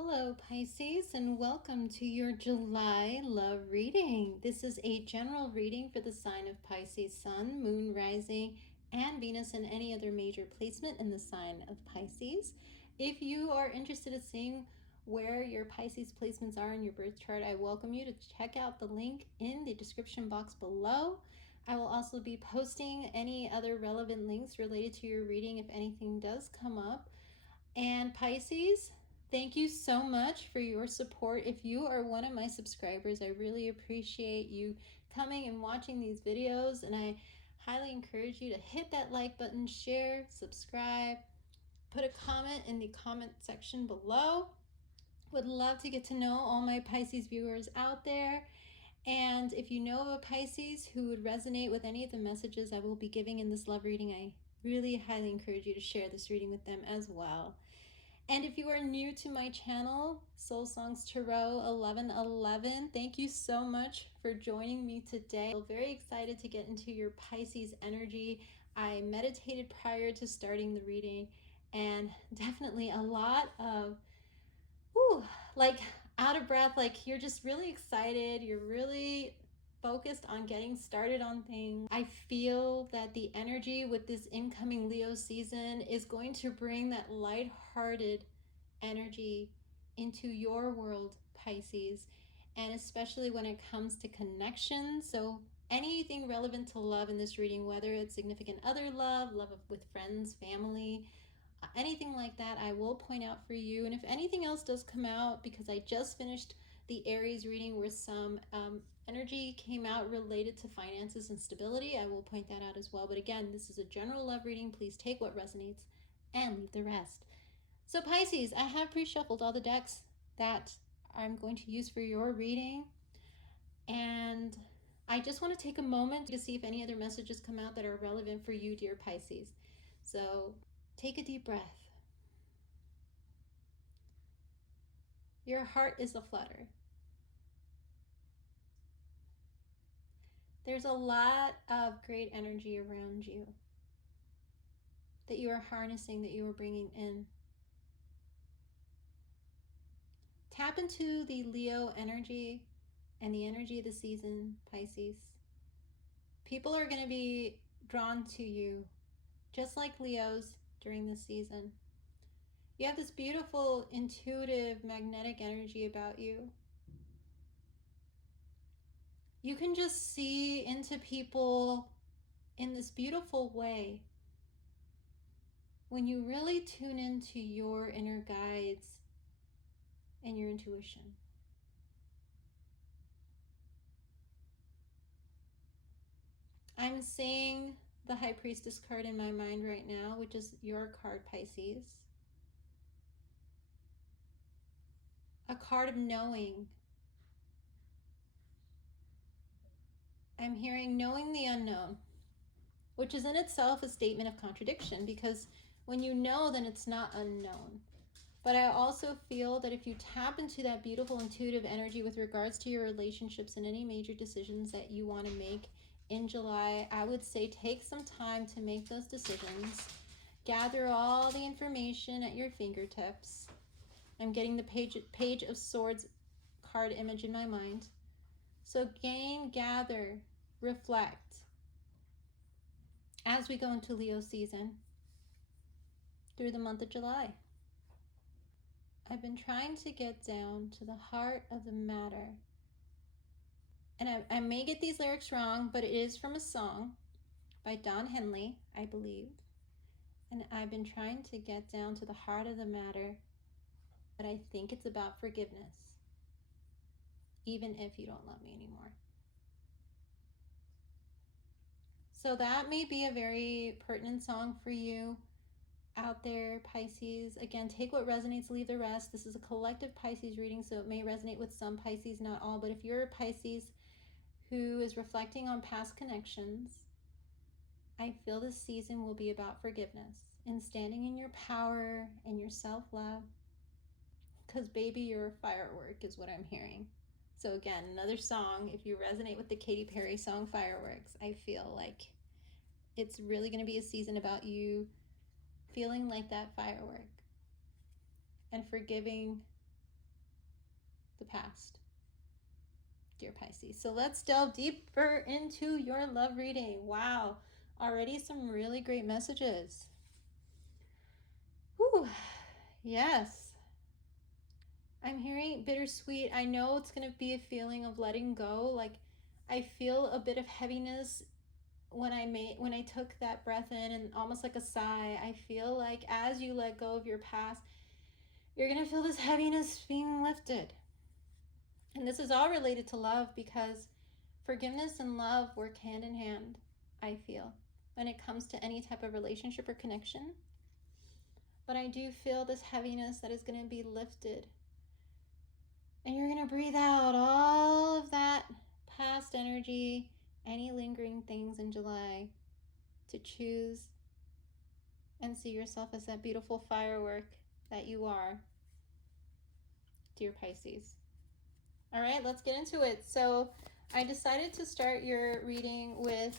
Hello, Pisces, and welcome to your July love reading. This is a general reading for the sign of Pisces Sun, Moon, Rising, and Venus, and any other major placement in the sign of Pisces. If you are interested in seeing where your Pisces placements are in your birth chart, I welcome you to check out the link in the description box below. I will also be posting any other relevant links related to your reading if anything does come up. And Pisces, thank you so much for your support. If you are one of my subscribers, I really appreciate you coming and watching these videos, and I highly encourage you to hit that like button, share, subscribe, put a comment in the comment section below. Would love to get to know all my Pisces viewers out there. And if you know of a Pisces who would resonate with any of the messages I will be giving in this love reading, I really highly encourage you to share this reading with them as well. And if you are new to my channel, Soul Songs Tarot 1111, thank you so much for joining me today. I'm very excited to get into your Pisces energy. I meditated prior to starting the reading, and definitely a lot of like out of breath, like you're just really excited, you're really focused on getting started on things. I feel that the energy with this incoming Leo season is going to bring that lighthearted energy into your world, Pisces, and especially when it comes to connections. So anything relevant to love in this reading, whether it's significant other love, love with friends, family, anything like that, I will point out for you. And if anything else does come out, because I just finished the Aries reading where some energy came out related to finances and stability, I will point that out as well. But again, this is a general love reading. Please take what resonates and leave the rest. So Pisces, I have pre-shuffled all the decks that I'm going to use for your reading. And I just want to take a moment to see if any other messages come out that are relevant for you, dear Pisces. So take a deep breath. Your heart is aflutter. There's a lot of great energy around you that you are harnessing, that you are bringing in. Tap into the Leo energy and the energy of the season, Pisces. People are going to be drawn to you, just like Leos during this season. You have this beautiful, intuitive, magnetic energy about you. You can just see into people in this beautiful way when you really tune into your inner guides and your intuition. I'm seeing the High Priestess card in my mind right now, which is your card, Pisces. A card of knowing. I'm hearing knowing the unknown, which is in itself a statement of contradiction, because when you know, then it's not unknown. But I also feel that if you tap into that beautiful intuitive energy with regards to your relationships and any major decisions that you want to make in July, I would say take some time to make those decisions. Gather all the information at your fingertips. I'm getting the Page of Swords card image in my mind. So gather, reflect as we go into Leo season through the month of July. I've been trying to get down to the heart of the matter. And I may get these lyrics wrong, but it is from a song by Don Henley, I believe. And I've been trying to get down to the heart of the matter, but I think it's about forgiveness, even if you don't love me anymore. So that may be a very pertinent song for you out there, Pisces. Again, take what resonates, leave the rest. This is a collective Pisces reading, so it may resonate with some Pisces, not all. But if you're a Pisces who is reflecting on past connections, I feel this season will be about forgiveness and standing in your power and your self-love. Because baby, you're a firework is what I'm hearing. So again, another song, if you resonate with the Katy Perry song Fireworks, I feel like it's really going to be a season about you feeling like that firework and forgiving the past, dear Pisces. So let's delve deeper into your love reading. Wow, already some really great messages. Whew. Yes. I'm hearing bittersweet. I know it's going to be a feeling of letting go. Like, I feel a bit of heaviness when I took that breath in, and almost like a sigh. I feel like as you let go of your past, you're going to feel this heaviness being lifted. And this is all related to love, because forgiveness and love work hand in hand, I feel, when it comes to any type of relationship or connection. But I do feel this heaviness that is going to be lifted. And you're going to breathe out all of that past energy, any lingering things in July, to choose and see yourself as that beautiful firework that you are, dear Pisces. All right, let's get into it. So I decided to start your reading with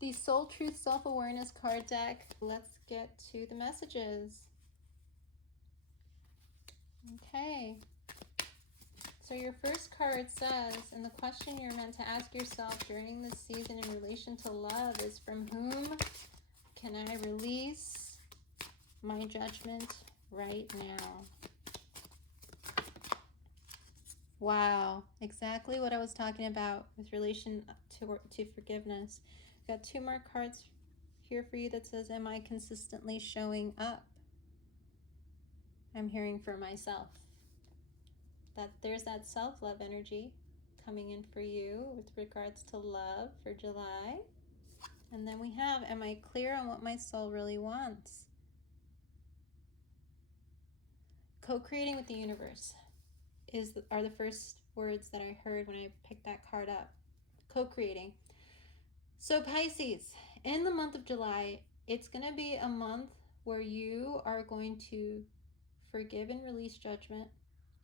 the Soul Truth Self-Awareness card deck. Let's get to the messages. Okay. So your first card says, and the question you're meant to ask yourself during this season in relation to love is, from whom can I release my judgment right now? Wow, exactly what I was talking about with relation to forgiveness. I've got two more cards here for you that says, am I consistently showing up? I'm hearing for myself that there's that self-love energy coming in for you with regards to love for July. And then we have, am I clear on what my soul really wants? Co-creating with the universe are the first words that I heard when I picked that card up. Co-creating. So Pisces, in the month of July, it's going to be a month where you are going to forgive and release judgment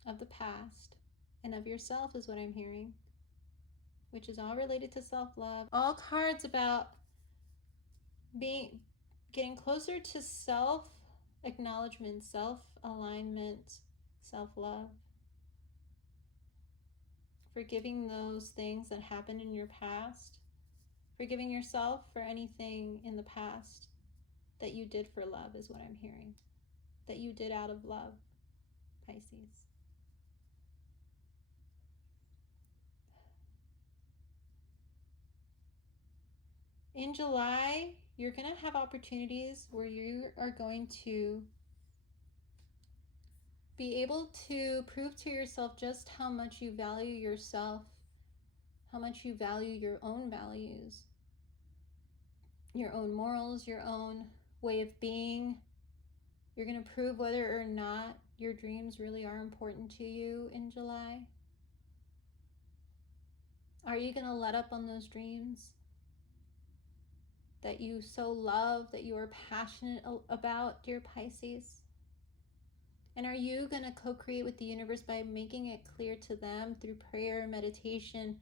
of the past and of yourself, is what I'm hearing, which is all related to self-love. All cards about getting closer to self-acknowledgement, self-alignment, self-love. Forgiving those things that happened in your past. Forgiving yourself for anything in the past that you did for love is what I'm hearing. That you did out of love, Pisces. In July, you're going to have opportunities where you are going to be able to prove to yourself just how much you value yourself, how much you value your own values, your own morals, your own way of being. You're going to prove whether or not your dreams really are important to you in July. Are you going to let up on those dreams that you so love, that you are passionate about, dear Pisces? And are you going to co-create with the universe by making it clear to them through prayer, meditation,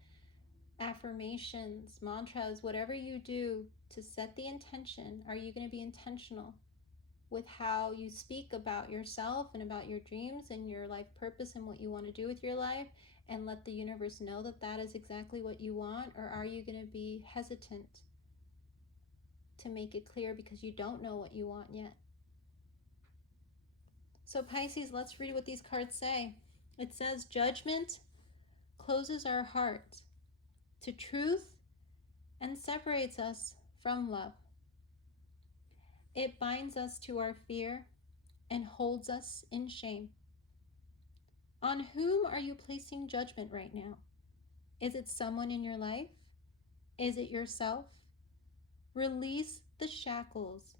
affirmations, mantras, whatever you do to set the intention? Are you going to be intentional with how you speak about yourself and about your dreams and your life purpose and what you want to do with your life, and let the universe know that that is exactly what you want? Or are you going to be hesitant to make it clear because you don't know what you want yet? So Pisces, let's read what these cards say. It says, judgment closes our heart to truth and separates us from love. It binds us to our fear and holds us in shame. On whom are you placing judgment right now? Is it someone in your life? Is it yourself? Release the shackles,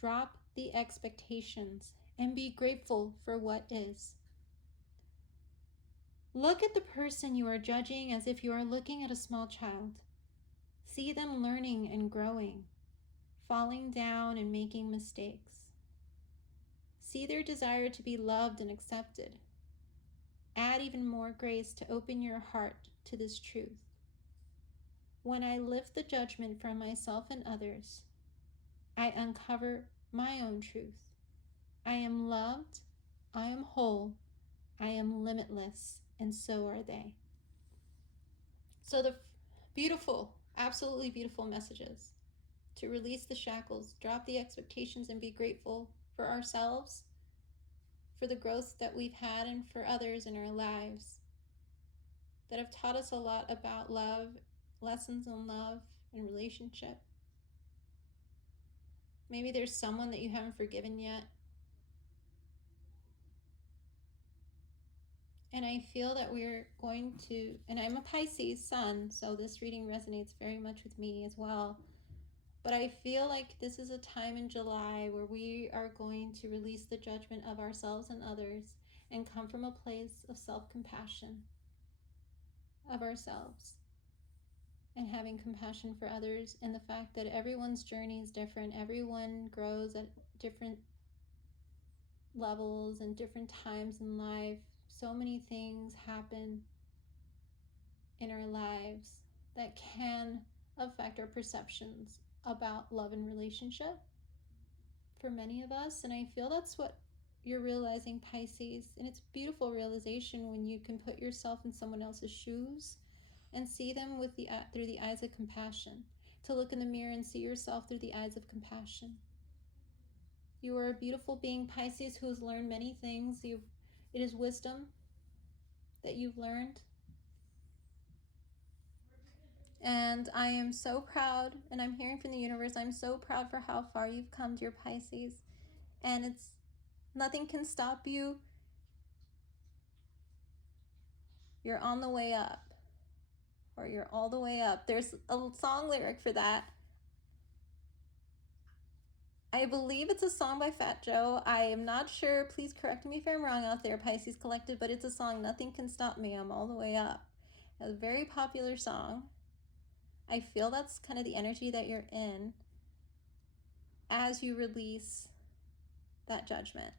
drop the expectations, and be grateful for what is. Look at the person you are judging as if you are looking at a small child. See them learning and growing, falling down and making mistakes. See their desire to be loved and accepted. Add even more grace to open your heart to this truth. When I lift the judgment from myself and others, I uncover my own truth. I am loved, I am whole, I am limitless, and so are they. So the beautiful, absolutely beautiful messages to release the shackles, drop the expectations, and be grateful for ourselves, for the growth that we've had, and for others in our lives that have taught us a lot about love, lessons on love and relationship. Maybe there's someone that you haven't forgiven yet. And I feel that we're going to, and I'm a Pisces Sun, so this reading resonates very much with me as well. But I feel like this is a time in July where we are going to release the judgment of ourselves and others and come from a place of self-compassion of ourselves and having compassion for others, and the fact that everyone's journey is different. Everyone grows at different levels and different times in life. So many things happen in our lives that can affect our perceptions about love and relationship for many of us. And I feel that's what you're realizing, Pisces. And it's a beautiful realization when you can put yourself in someone else's shoes and see them with through the eyes of compassion. To look in the mirror and see yourself through the eyes of compassion. You are a beautiful being, Pisces, who has learned many things. It is wisdom that you've learned. And I am so proud, and I'm hearing from the universe, I'm so proud for how far you've come, dear Pisces. And it's nothing can stop you. You're on the way up, or you're all the way up. There's a song lyric for that. I believe it's a song by Fat Joe. I am not sure. Please correct me if I'm wrong out there, Pisces Collective, but it's a song, Nothing Can Stop Me, I'm All the Way Up. It's a very popular song. I feel that's kind of the energy that you're in as you release that judgment.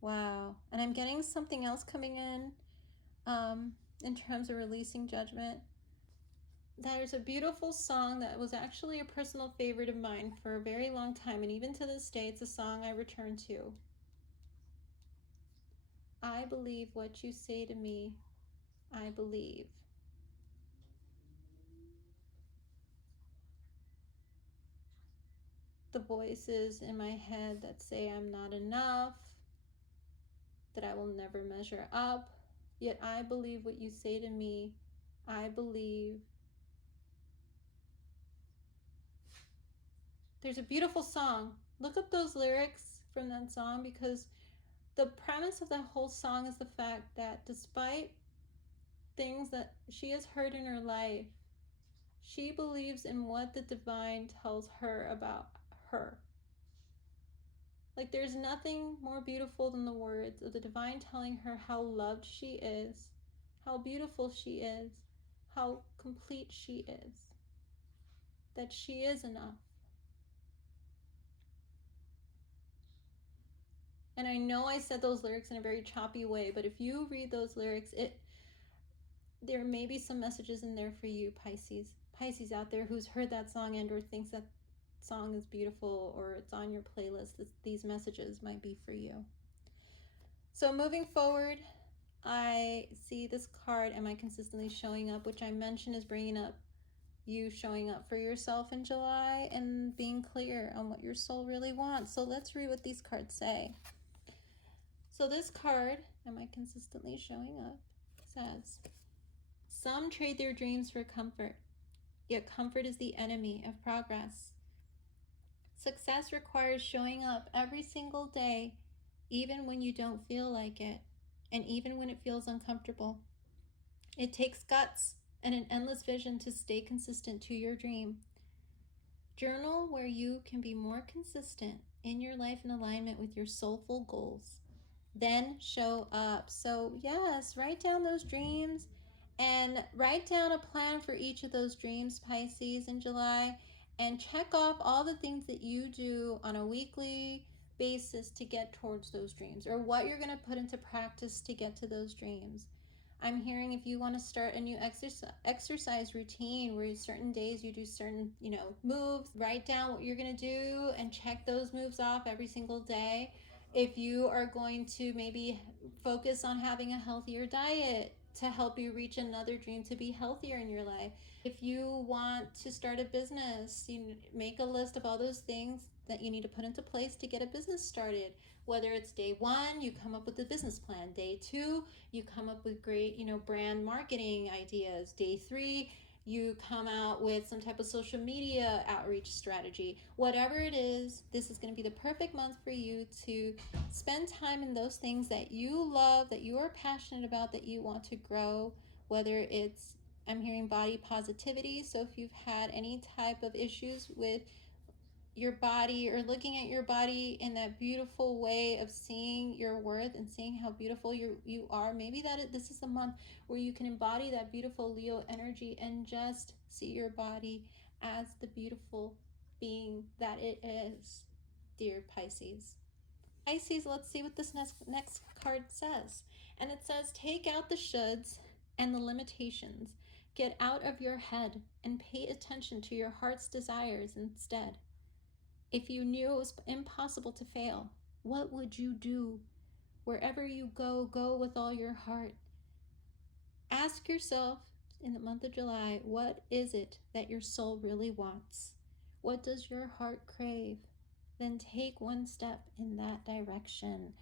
Wow. And I'm getting something else coming in terms of releasing judgment. There's a beautiful song that was actually a personal favorite of mine for a very long time, and even to this day, it's a song I return to. I believe what you say to me, I believe. The voices in my head that say I'm not enough, that I will never measure up, yet I believe what you say to me, I believe. There's a beautiful song. Look up those lyrics from that song, because the premise of that whole song is the fact that despite things that she has heard in her life, she believes in what the divine tells her about her. Like, there's nothing more beautiful than the words of the divine telling her how loved she is, how beautiful she is, how complete she is, that she is enough. And I know I said those lyrics in a very choppy way, but if you read those lyrics, there may be some messages in there for you, Pisces out there who's heard that song and or thinks that song is beautiful, or it's on your playlist. These messages might be for you. So moving forward, I see this card, Am I Consistently Showing Up, which I mentioned is bringing up you showing up for yourself in July and being clear on what your soul really wants. So let's read what these cards say. So this card, Am I Consistently Showing Up, says, some trade their dreams for comfort, yet comfort is the enemy of progress. Success requires showing up every single day, even when you don't feel like it, and even when it feels uncomfortable. It takes guts and an endless vision to stay consistent to your dream. Journal where you can be more consistent in your life in alignment with your soulful goals. Then show up. So yes, write down those dreams and write down a plan for each of those dreams, Pisces, in July, and check off all the things that you do on a weekly basis to get towards those dreams, or what you're going to put into practice to get to those dreams. I'm hearing if you want to start a new exercise routine where certain days you do certain, moves, write down what you're going to do and check those moves off every single day. If you are going to maybe focus on having a healthier diet to help you reach another dream to be healthier in your life. If you want to start a business, you make a list of all those things that you need to put into place to get a business started. Whether it's day one, you come up with a business plan. Day two, you come up with great, brand marketing ideas. Day three, you come out with some type of social media outreach strategy. Whatever it is, this is going to be the perfect month for you to spend time in those things that you love, that you are passionate about, that you want to grow. Whether it's, I'm hearing body positivity. So if you've had any type of issues with your body or looking at your body in that beautiful way of seeing your worth and seeing how beautiful you are, maybe this is the month where you can embody that beautiful Leo energy and just see your body as the beautiful being that it is, dear Pisces. Pisces, let's see what this next card says. And it says, take out the shoulds and the limitations. Get out of your head and pay attention to your heart's desires instead. If you knew it was impossible to fail, what would you do? Wherever you go, go with all your heart. Ask yourself in the month of July, what is it that your soul really wants? What does your heart crave? Then take one step in that direction.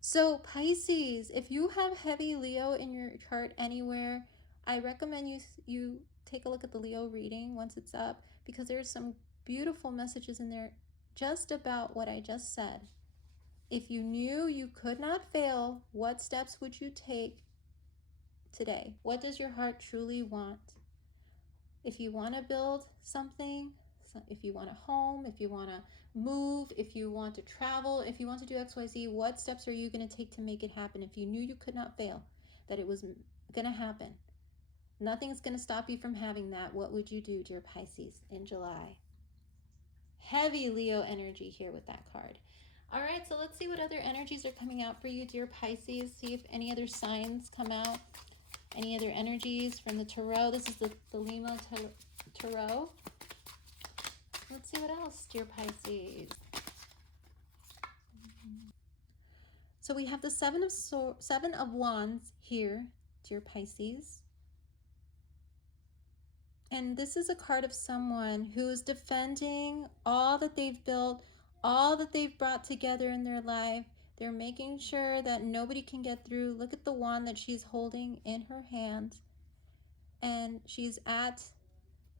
So Pisces, if you have heavy Leo in your chart anywhere, I recommend you take a look at the Leo reading once it's up, because there's some beautiful messages in there just about what I just said. If you knew you could not fail, what steps would you take today? What does your heart truly want? If you want to build something, if you want a home, if you want to move, if you want to travel, if you want to do XYZ, what steps are you going to take to make it happen? If you knew you could not fail, that it was going to happen, nothing's going to stop you from having that, what would you do, dear Pisces, in July? Heavy Leo energy here with that card. All right, so let's see what other energies are coming out for you, dear Pisces. See if any other signs come out. Any other energies from the Tarot. This is the Lima Tarot. Let's see what else, dear Pisces. So we have the Seven of Wands here, dear Pisces. And this is a card of someone who is defending all that they've built, all that they've brought together in their life. They're making sure that nobody can get through. Look at the wand that she's holding in her hand. And she's at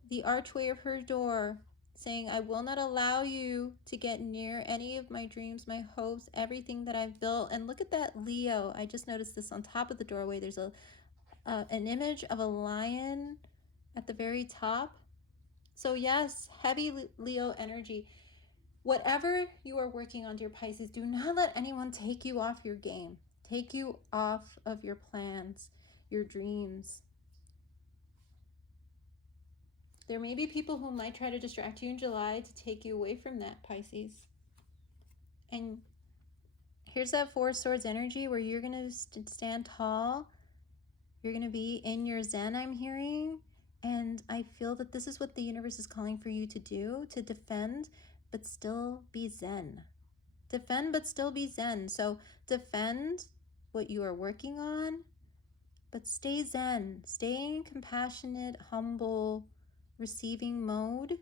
the archway of her door saying, I will not allow you to get near any of my dreams, my hopes, everything that I've built. And look at that Leo. I just noticed this on top of the doorway. There's an image of a lion at the very top. So yes, heavy Leo energy. Whatever you are working on, dear Pisces, do not let anyone take you off your game, take you off of your plans, your dreams. There may be people who might try to distract you in July to take you away from that, Pisces. And here's that Four of Swords energy where you're going to stand tall. You're going to be in your Zen, I'm hearing. And I feel that this is what the universe is calling for you to do, to defend, but still be Zen. Defend, but still be Zen. So defend what you are working on, but stay Zen. Stay in compassionate, humble, receiving mode.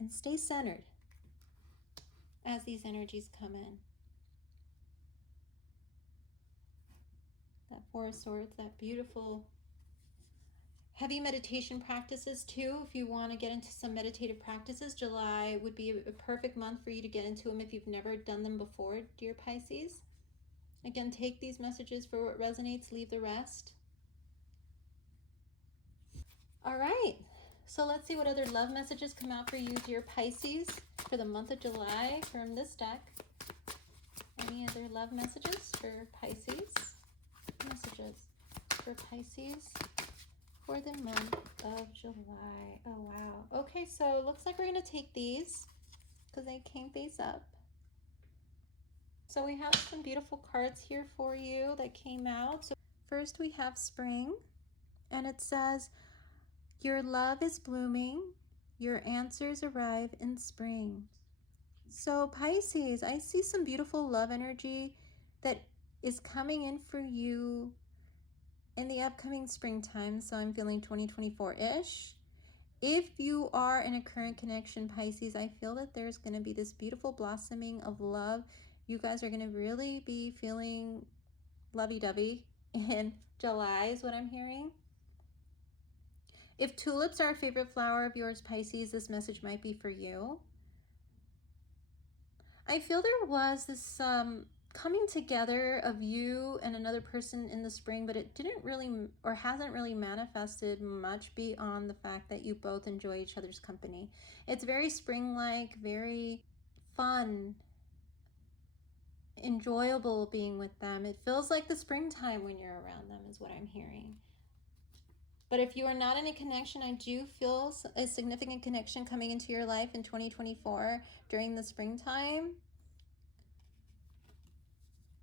And stay centered as these energies come in. That Four of Swords, that beautiful heavy meditation practices too. If you want to get into some meditative practices, July would be a perfect month for you to get into them if you've never done them before, dear Pisces. Again, take these messages for what resonates, leave the rest. All right, so let's see what other love messages come out for you, dear Pisces, for the month of July from this deck. Any other love messages for Pisces? Messages for Pisces for the month of July. Oh, wow. Okay, so it looks like we're going to take these because they came face up. So we have some beautiful cards here for you that came out. So first we have spring, and it says, your love is blooming. Your answers arrive in spring. So Pisces, I see some beautiful love energy that is coming in for you in the upcoming springtime. So I'm feeling 2024-ish. If you are in a current connection, Pisces, I feel that there's going to be this beautiful blossoming of love. You guys are going to really be feeling lovey-dovey in July is what I'm hearing. If tulips are a favorite flower of yours, Pisces, this message might be for you. I feel there was this coming together of you and another person in the spring, but it didn't really or hasn't really manifested much beyond the fact that you both enjoy each other's company. It's very spring-like, very fun, enjoyable being with them. It feels like the springtime when you're around them is what I'm hearing. But if you are not in a connection, I do feel a significant connection coming into your life in 2024 during the springtime.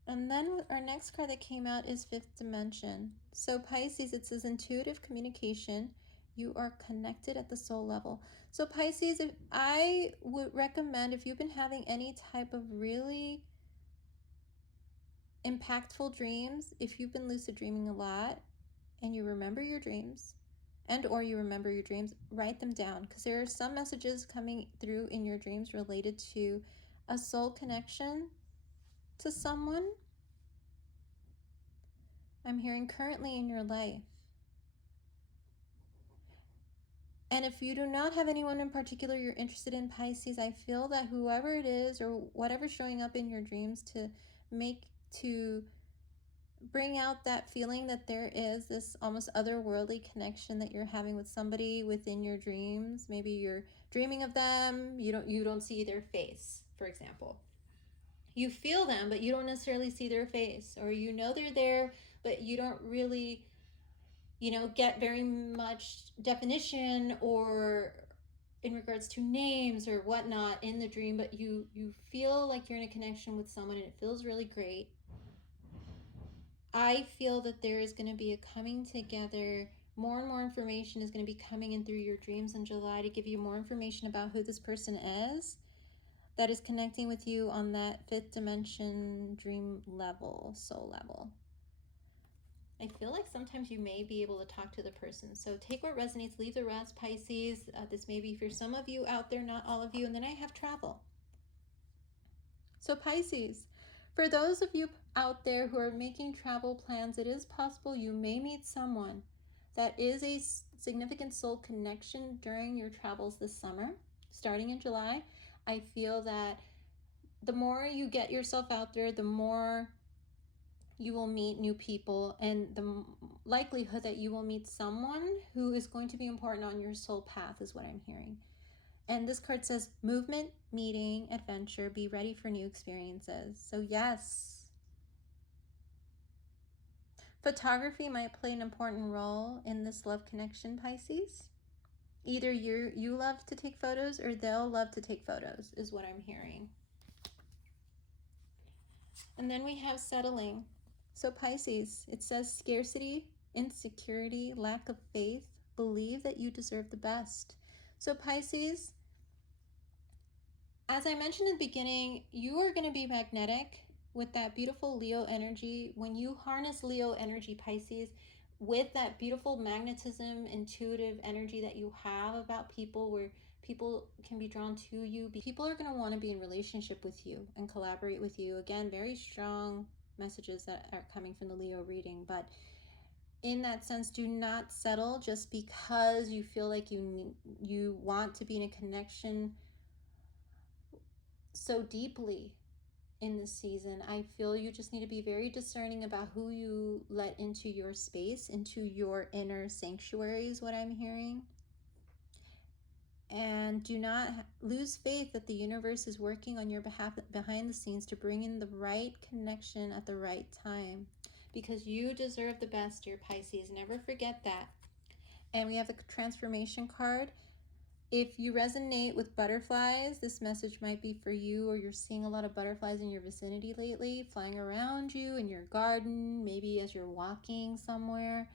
And then our next card that came out is Fifth Dimension. So Pisces, it says intuitive communication. You are connected at the soul level. So Pisces, I would recommend if you've been having any type of really impactful dreams, if you've been lucid dreaming a lot and you remember your dreams, write them down, because there are some messages coming through in your dreams related to a soul connection to someone I'm hearing currently in your life. And if you do not have anyone in particular you're interested in, Pisces, I feel that whoever it is or whatever's showing up in your dreams to bring out that feeling that there is this almost otherworldly connection that you're having with somebody within your dreams. Maybe you're dreaming of them, you don't see their face, for example. You feel them, but you don't necessarily see their face, or you know they're there, but you don't really get very much definition or in regards to names or whatnot in the dream, but you feel like you're in a connection with someone and it feels really great. I feel that there is going to be a coming together. More and more information is going to be coming in through your dreams in July to give you more information about who this person is that is connecting with you on that fifth dimension dream level, soul level. I feel like sometimes you may be able to talk to the person. So take what resonates, leave the rest, Pisces. This may be for some of you out there, not all of you. And then I have travel. So Pisces, for those of you out there who are making travel plans, it is possible you may meet someone that is a significant soul connection during your travels this summer, starting in July. I feel that the more you get yourself out there, the more you will meet new people, and the likelihood that you will meet someone who is going to be important on your soul path is what I'm hearing. And this card says movement, meeting, adventure, be ready for new experiences. So yes, photography might play an important role in this love connection, Pisces. Either you love to take photos or they'll love to take photos is what I'm hearing. And then we have settling. So Pisces, it says scarcity, insecurity, lack of faith, believe that you deserve the best. So Pisces, as I mentioned in the beginning, you are going to be magnetic with that beautiful Leo energy. When you harness Leo energy, Pisces, with that beautiful magnetism, intuitive energy that you have about people, where people can be drawn to you, people are going to want to be in relationship with you and collaborate with you. Again, very strong messages that are coming from the Leo reading, but in that sense, do not settle just because you feel like you want to be in a connection so deeply in this season. I feel you just need to be very discerning about who you let into your space, into your inner sanctuary is what I'm hearing. And do not lose faith that the universe is working on your behalf behind the scenes to bring in the right connection at the right time, because you deserve the best, dear Pisces. Never forget that. And we have the transformation card. If you resonate with butterflies, this message might be for you, or you're seeing a lot of butterflies in your vicinity lately, flying around you in your garden, maybe as you're walking somewhere.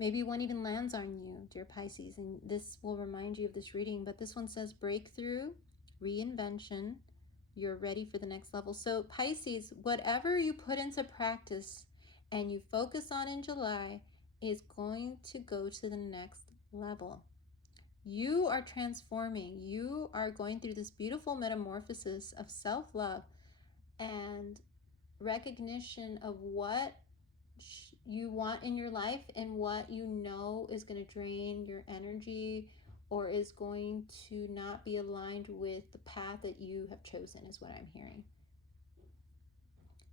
Maybe one even lands on you, dear Pisces, and this will remind you of this reading. But this one says breakthrough, reinvention. you're ready for the next level. So Pisces, whatever you put into practice and you focus on in July is going to go to the next level. You are transforming. You are going through this beautiful metamorphosis of self-love and recognition of what you want in your life and what you know is going to drain your energy or is going to not be aligned with the path that you have chosen, is what I'm hearing.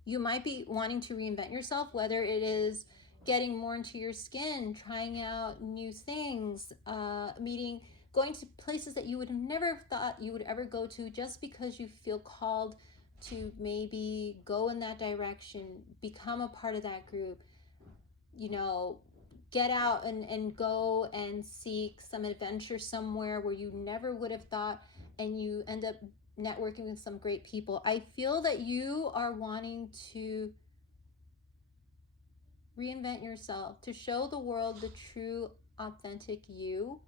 You might be wanting to reinvent yourself, whether it is getting more into your skin, trying out new things, going to places that you would have never thought you would ever go to, just because you feel called to maybe go in that direction, become a part of that group, get out and go and seek some adventure somewhere where you never would have thought, and you end up networking with some great people. I feel that you are wanting to reinvent yourself, to show the world the true, authentic you.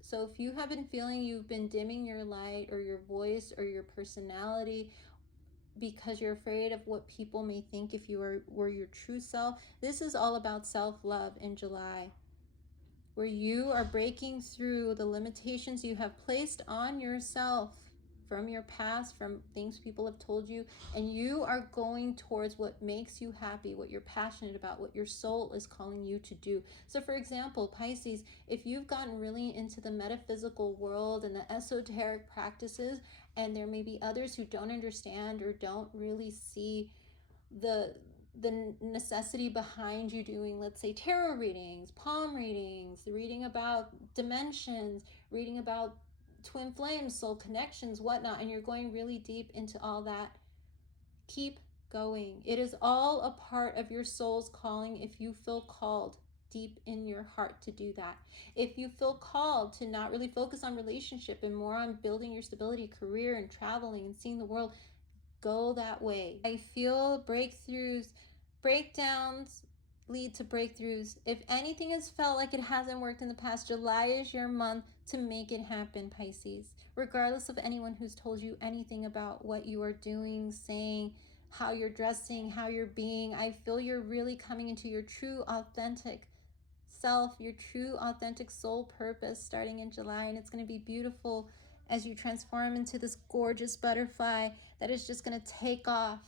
So if you have been feeling you've been dimming your light or your voice or your personality because you're afraid of what people may think if you were your true self, this is all about self-love in July, where you are breaking through the limitations you have placed on yourself from your past, from things people have told you, and you are going towards what makes you happy, what you're passionate about, what your soul is calling you to do. So for example, Pisces, if you've gotten really into the metaphysical world and the esoteric practices, and there may be others who don't understand or don't really see the necessity behind you doing, let's say, tarot readings, palm readings, reading about dimensions, reading about twin flames, soul connections, whatnot, and you're going really deep into all that, keep going. It is all a part of your soul's calling if you feel called deep in your heart to do that. If you feel called to not really focus on relationship and more on building your stability, career, and traveling and seeing the world, go that way. I feel breakthroughs, breakdowns lead to breakthroughs. If anything has felt like it hasn't worked in the past, July is your month to make it happen, Pisces. Regardless of anyone who's told you anything about what you are doing, saying, how you're dressing, how you're being, I feel you're really coming into your true, authentic self, your true, authentic soul purpose starting in July, and it's going to be beautiful as you transform into this gorgeous butterfly that is just going to take off.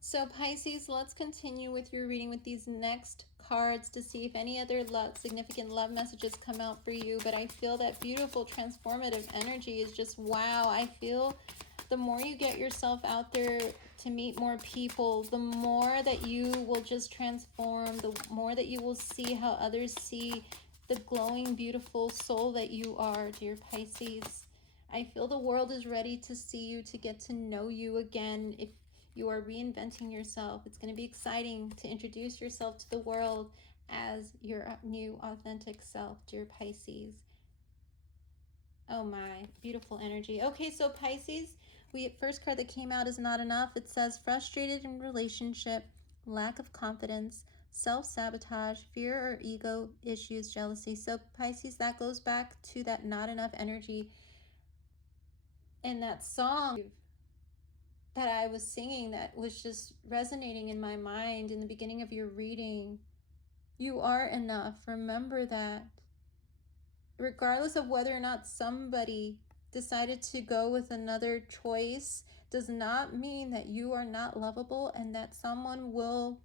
So Pisces, let's continue with your reading with these next cards to see if any other significant love messages come out for you. But I feel that beautiful transformative energy is just wow. I feel the more you get yourself out there to meet more people, the more that you will just transform, the more that you will see how others see the glowing, beautiful soul that you are, dear Pisces. I feel the world is ready to see you, to get to know you again. If you are reinventing yourself, it's going to be exciting to introduce yourself to the world as your new authentic self, dear Pisces. Oh my, beautiful energy. Okay, so Pisces, first card that came out is not enough. It says frustrated in relationship, lack of confidence, self-sabotage, fear or ego issues, jealousy. So Pisces, that goes back to that not enough energy in that song that I was singing that was just resonating in my mind in the beginning of your reading. You are enough. Remember that. Regardless of whether or not somebody decided to go with another choice, does not mean that you are not lovable and that someone will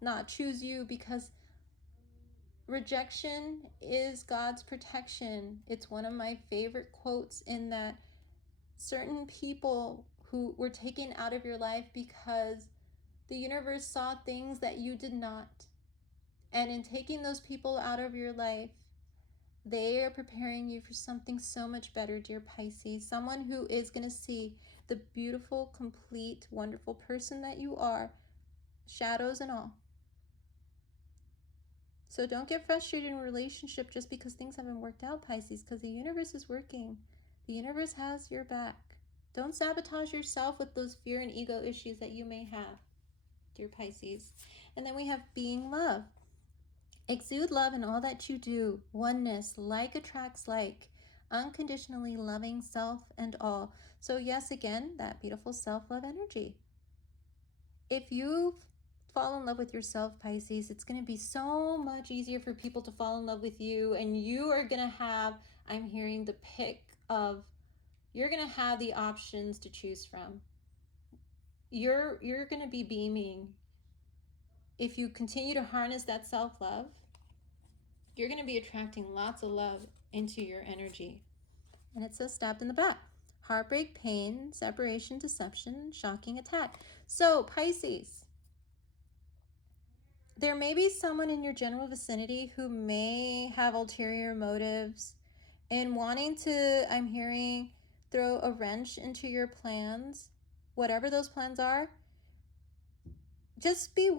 not choose you, because rejection is God's protection. It's one of my favorite quotes, in that certain people who were taken out of your life because the universe saw things that you did not. And in taking those people out of your life, they are preparing you for something so much better, dear Pisces. Someone who is going to see the beautiful, complete, wonderful person that you are, shadows and all. So don't get frustrated in a relationship just because things haven't worked out, Pisces, because the universe is working. The universe has your back. Don't sabotage yourself with those fear and ego issues that you may have, dear Pisces. And then we have being love. Exude love in all that you do. Oneness, like attracts like. unconditionally loving self and all. So yes, again, that beautiful self-love energy. If you fall in love with yourself, Pisces, it's going to be so much easier for people to fall in love with you, and you are going to have, I'm hearing the pick of, you're going to have the options to choose from. You're going to be beaming. If you continue to harness that self-love, you're going to be attracting lots of love into your energy. And it says stabbed in the back. Heartbreak, pain, separation, deception, shocking attack. So Pisces, there may be someone in your general vicinity who may have ulterior motives in wanting to, I'm hearing, throw a wrench into your plans, whatever those plans are. Just be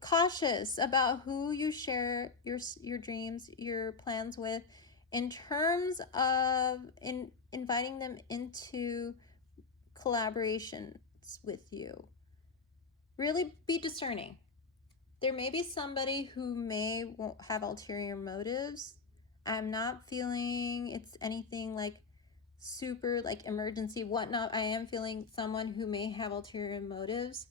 cautious about who you share your dreams, your plans with, in terms of inviting them into collaborations with you. Really be discerning. There may be somebody who may have ulterior motives. I'm not feeling it's anything like super like emergency whatnot. I am feeling someone who may have ulterior motives.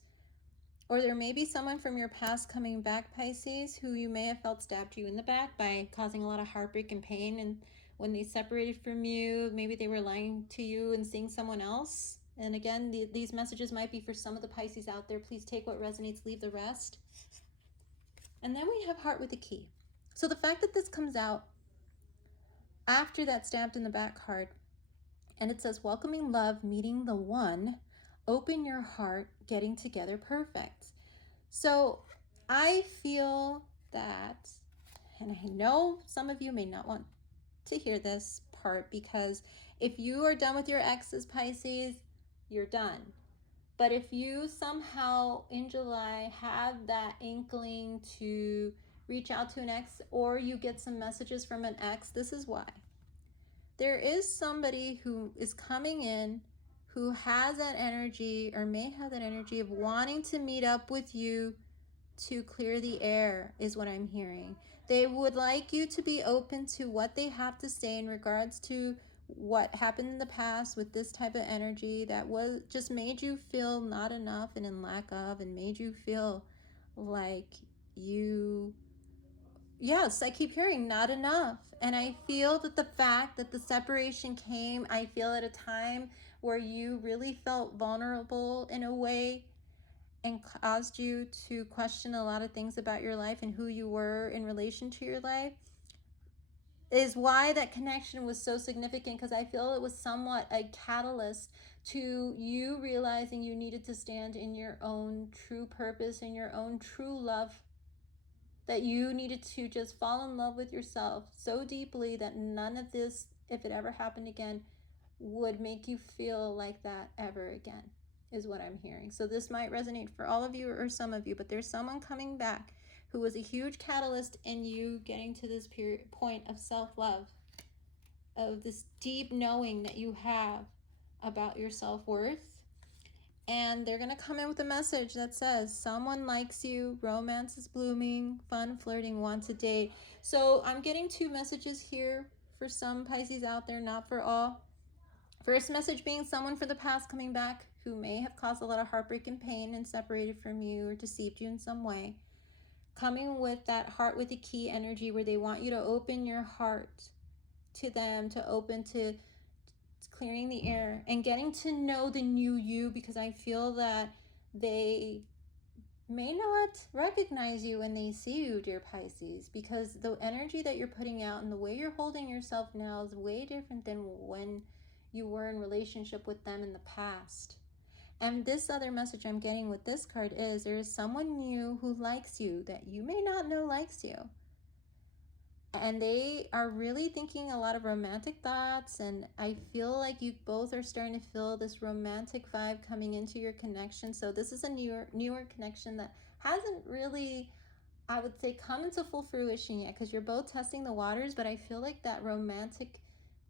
Or there may be someone from your past coming back, Pisces, who you may have felt stabbed you in the back by causing a lot of heartbreak and pain. And when they separated from you, maybe they were lying to you and seeing someone else. And again, these messages might be for some of the Pisces out there. Please take what resonates, leave the rest. And then we have heart with a key. So the fact that this comes out after that stabbed in the back card, and it says welcoming love, meeting the one, open your heart, getting together, perfect. So I feel that, and I know some of you may not want to hear this part, because if you are done with your exes, Pisces, you're done. But if you somehow in July have that inkling to reach out to an ex, or you get some messages from an ex, this is why. There is somebody who is coming in who has that energy, or may have that energy, of wanting to meet up with you to clear the air, is what I'm hearing. They would like you to be open to what they have to say in regards to what happened in the past with this type of energy that was just made you feel not enough and in lack of, and made you feel like you, yes, I keep hearing not enough. And I feel that the fact that the separation came, I feel at a time where you really felt vulnerable in a way, and caused you to question a lot of things about your life and who you were in relation to your life, is why that connection was so significant, because I feel it was somewhat a catalyst to you realizing you needed to stand in your own true purpose and your own true love, that you needed to just fall in love with yourself so deeply that none of this, if it ever happened again, would make you feel like that ever again, is what I'm hearing. So this might resonate for all of you or some of you, but there's someone coming back who was a huge catalyst in you getting to this point of self-love, of this deep knowing that you have about your self-worth. And they're going to come in with a message that says someone likes you, romance is blooming, fun, flirting, wants a date. So I'm getting two messages here for some Pisces out there, not for all. First message being someone from the past coming back who may have caused a lot of heartbreak and pain and separated from you or deceived you in some way. Coming with that heart with a key energy, where they want you to open your heart to them, to open to clearing the air and getting to know the new you, because I feel that they may not recognize you when they see you, dear Pisces, because the energy that you're putting out and the way you're holding yourself now is way different than when you were in relationship with them in the past. And this other message I'm getting with this card is there is someone new who likes you that you may not know likes you. And they are really thinking a lot of romantic thoughts, and I feel like you both are starting to feel this romantic vibe coming into your connection. So this is a newer connection that hasn't really, I would say, come into full fruition yet, because you're both testing the waters, but I feel like that romantic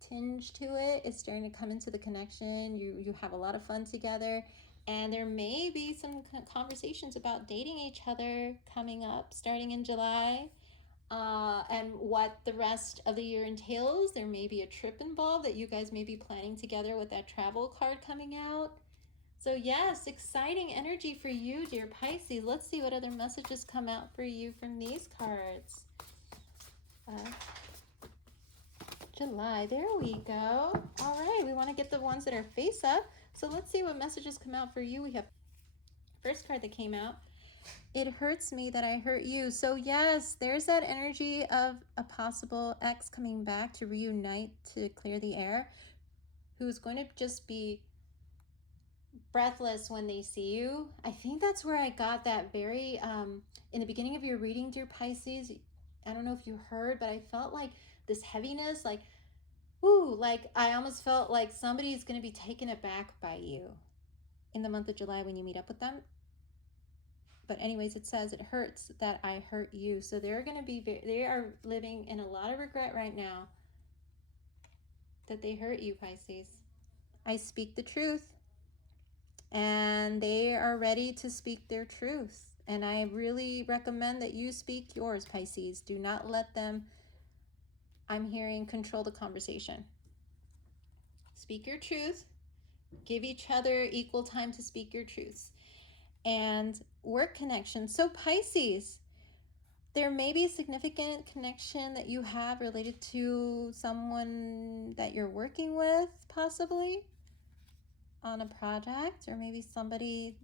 tinge to it is starting to come into the connection. You have a lot of fun together, and there may be some conversations about dating each other coming up starting in July. and what the rest of the year entails. There may be a trip involved that you guys may be planning together with that travel card coming out. So yes, exciting energy for you, dear Pisces. Let's see what other messages come out for you from these cards. July, there we go. All right, we want to get the ones that are face up. So let's see what messages come out for you. We have first card that came out. It hurts me that I hurt you. So yes, there's that energy of a possible ex coming back to reunite, to clear the air, who's going to just be breathless when they see you. I think that's where I got that very, in the beginning of your reading, dear Pisces, I don't know if you heard, but I felt like this heaviness, like, ooh, like I almost felt like somebody's going to be taken aback by you in the month of July when you meet up with them. But anyways, it says it hurts that I hurt you. So they're going to be, they are living in a lot of regret right now that they hurt you, Pisces. I speak the truth, and they are ready to speak their truth. And I really recommend that you speak yours, Pisces. Do not let them, I'm hearing, control the conversation. Speak your truth. Give each other equal time to speak your truths. And work connection. So Pisces, there may be a significant connection that you have related to someone that you're working with, possibly on a project, or maybe somebody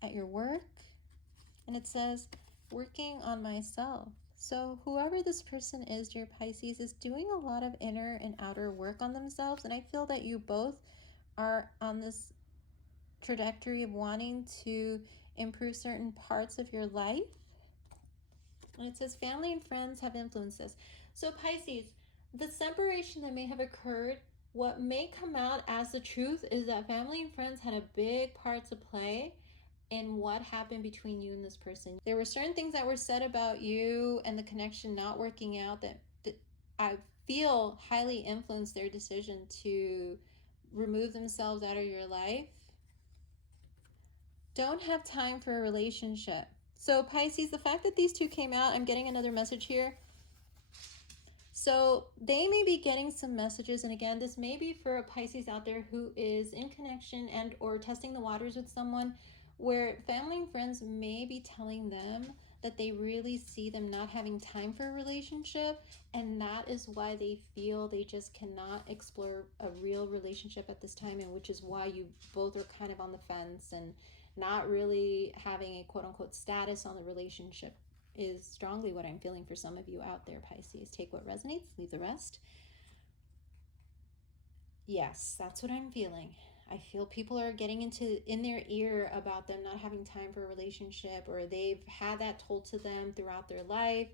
at your work. And it says, working on myself. So whoever this person is, dear Pisces, is doing a lot of inner and outer work on themselves. And I feel that you both are on this trajectory of wanting to improve certain parts of your life. And it says family and friends have influenced this. So Pisces, the separation that may have occurred, what may come out as the truth is that family and friends had a big part to play in what happened between you and this person. There were certain things that were said about you and the connection not working out that I feel highly influenced their decision to remove themselves out of your life. Don't have time for a relationship. So Pisces, the fact that these two came out, I'm getting another message here. So they may be getting some messages, and again, this may be for a Pisces out there who is in connection and or testing the waters with someone, where family and friends may be telling them that they really see them not having time for a relationship, and that is why they feel they just cannot explore a real relationship at this time, and which is why you both are kind of on the fence and not really having a quote-unquote status on the relationship is strongly what I'm feeling for some of you out there, Pisces. Take what resonates, leave the rest. Yes, that's what I'm feeling. I feel people are getting in their ear about them not having time for a relationship, or they've had that told to them throughout their life,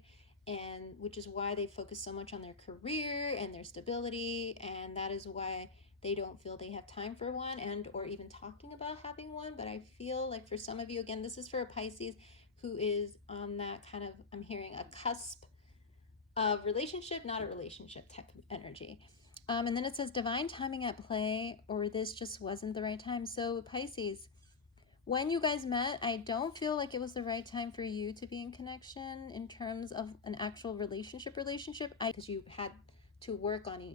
and which is why they focus so much on their career and their stability, and that is why they don't feel they have time for one and or even talking about having one. But I feel like for some of you, again, this is for a Pisces who is on that kind of, I'm hearing a cusp of relationship, not a relationship type of energy. And then it says divine timing at play, or this just wasn't the right time. So Pisces, when you guys met, I don't feel like it was the right time for you to be in connection in terms of an actual relationship, because you had to work on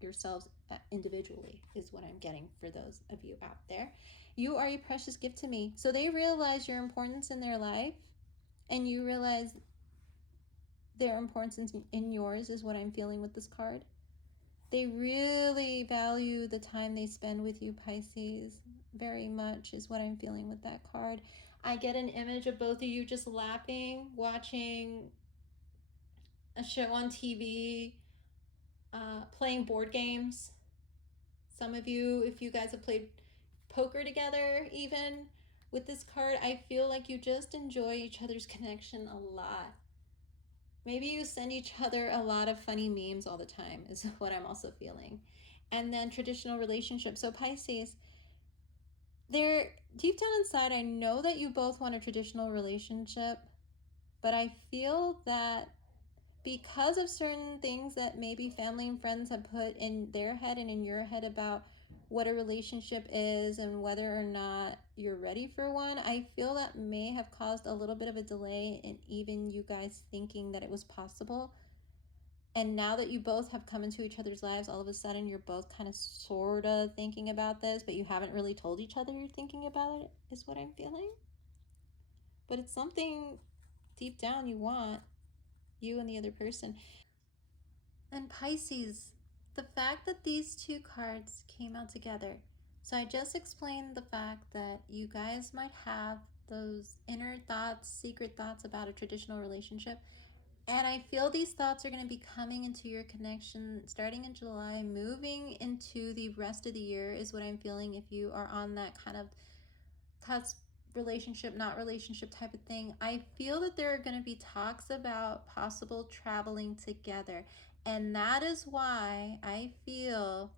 yourselves individually, is what I'm getting for those of you out there. You are a precious gift to me. So they realize your importance in their life, and you realize their importance in yours, is what I'm feeling with this card. They really value the time they spend with you, Pisces, very much, is what I'm feeling with that card. I get an image of both of you just laughing, watching a show on TV, playing board games. Some of you, if you guys have played poker together, even with this card, I feel like you just enjoy each other's connection a lot. Maybe you send each other a lot of funny memes all the time, is what I'm also feeling. And then traditional relationships. So Pisces, there, deep down inside, I know that you both want a traditional relationship, but I feel that because of certain things that maybe family and friends have put in their head and in your head about what a relationship is and whether or not you're ready for one. I feel that may have caused a little bit of a delay in even you guys thinking that it was possible. And now that you both have come into each other's lives, all of a sudden you're both kind of sort of thinking about this, but you haven't really told each other you're thinking about it, is what I'm feeling. But it's something deep down you want, you and the other person. And Pisces, the fact that these two cards came out together. So I just explained the fact that you guys might have those inner thoughts, secret thoughts about a traditional relationship. And I feel these thoughts are going to be coming into your connection starting in July, moving into the rest of the year is what I'm feeling if you are on that kind of cusp relationship, not relationship type of thing. I feel that there are going to be talks about possible traveling together. And that is why I feel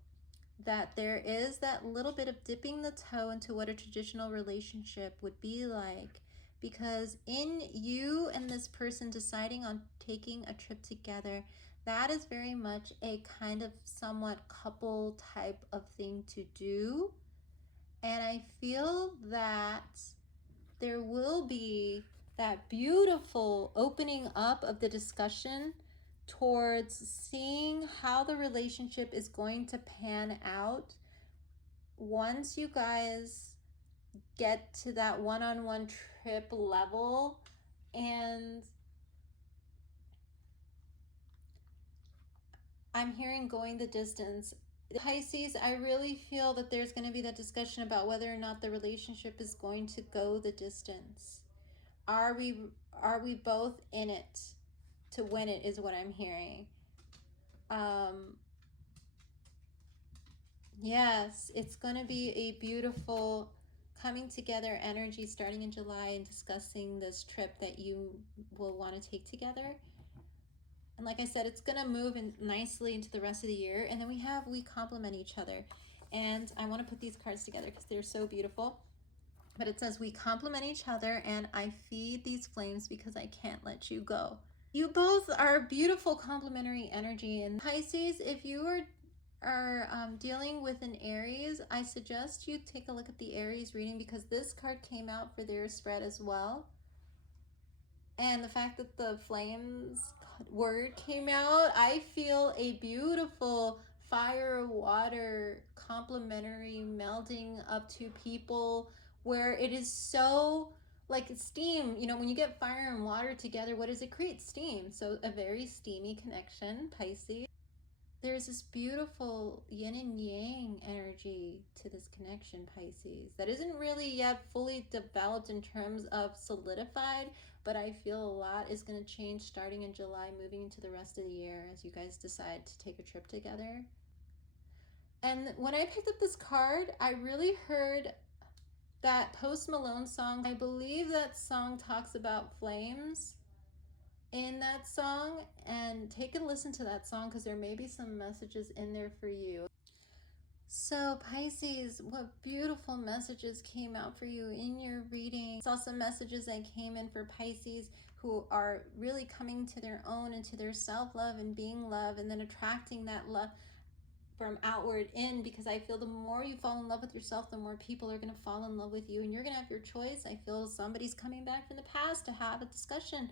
that there is that little bit of dipping the toe into what a traditional relationship would be like. Because in you and this person deciding on taking a trip together, that is very much a kind of somewhat couple type of thing to do. And I feel that there will be that beautiful opening up of the discussion towards seeing how the relationship is going to pan out once you guys get to that one-on-one trip level. And I'm hearing going the distance. Pisces, I really feel that there's going to be that discussion about whether or not the relationship is going to go the distance. Are we both in it to win it, is what I'm hearing. Yes, it's going to be a beautiful coming together energy starting in July and discussing this trip that you will want to take together. And like I said, it's going to move in nicely into the rest of the year. And then we complement each other. And I want to put these cards together because they're so beautiful. But it says we complement each other and I feed these flames because I can't let you go. You both are beautiful complementary energy. And Pisces, if you are dealing with an Aries, I suggest you take a look at the Aries reading because this card came out for their spread as well. And the fact that the flames word came out, I feel a beautiful fire, water, complementary melding up to people where it is so like steam. You know, when you get fire and water together, what does it create? Steam. So a very steamy connection, Pisces. There's this beautiful yin and yang energy to this connection, Pisces, that isn't really yet fully developed in terms of solidified, but I feel a lot is going to change starting in July, moving into the rest of the year as you guys decide to take a trip together. And when I picked up this card, I really heard that Post Malone song. I believe that song talks about flames in that song, and take a listen to that song because there may be some messages in there for you. So Pisces, what beautiful messages came out for you in your reading. Saw some messages that came in for Pisces who are really coming to their own and to their self-love and being love, and then attracting that love from outward in, because I feel the more you fall in love with yourself, the more people are going to fall in love with you, and you're going to have your choice. I feel somebody's coming back from the past to have a discussion,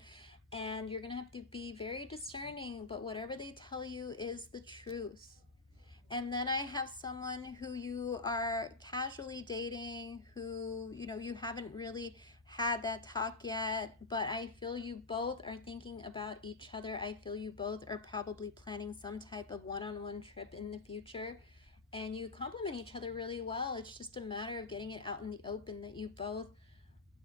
and you're going to have to be very discerning, but whatever they tell you is the truth. And then I have someone who you are casually dating, who, you know, you haven't really had that talk yet, but I feel you both are thinking about each other. I feel you both are probably planning some type of one-on-one trip in the future, and you complement each other really well. It's just a matter of getting it out in the open that you both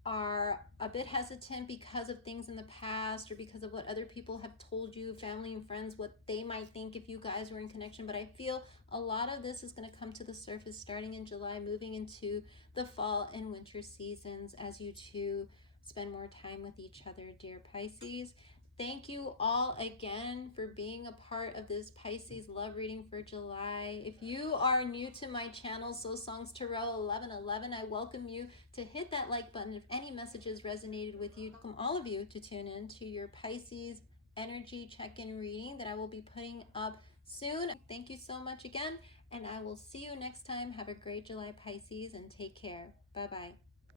are a bit hesitant because of things in the past or because of what other people have told you, family and friends, what they might think if you guys were in connection. But I feel a lot of this is going to come to the surface starting in July, moving into the fall and winter seasons as you two spend more time with each other, dear Pisces. Thank you all again for being a part of this Pisces love reading for July. If you are new to my channel, Soul Songs Tarot 1111, I welcome you to hit that like button if any messages resonated with you. Welcome all of you to tune in to your Pisces energy check-in reading that I will be putting up soon. Thank you so much again, And I will see you next time. Have a great July, Pisces, and take care. Bye-bye.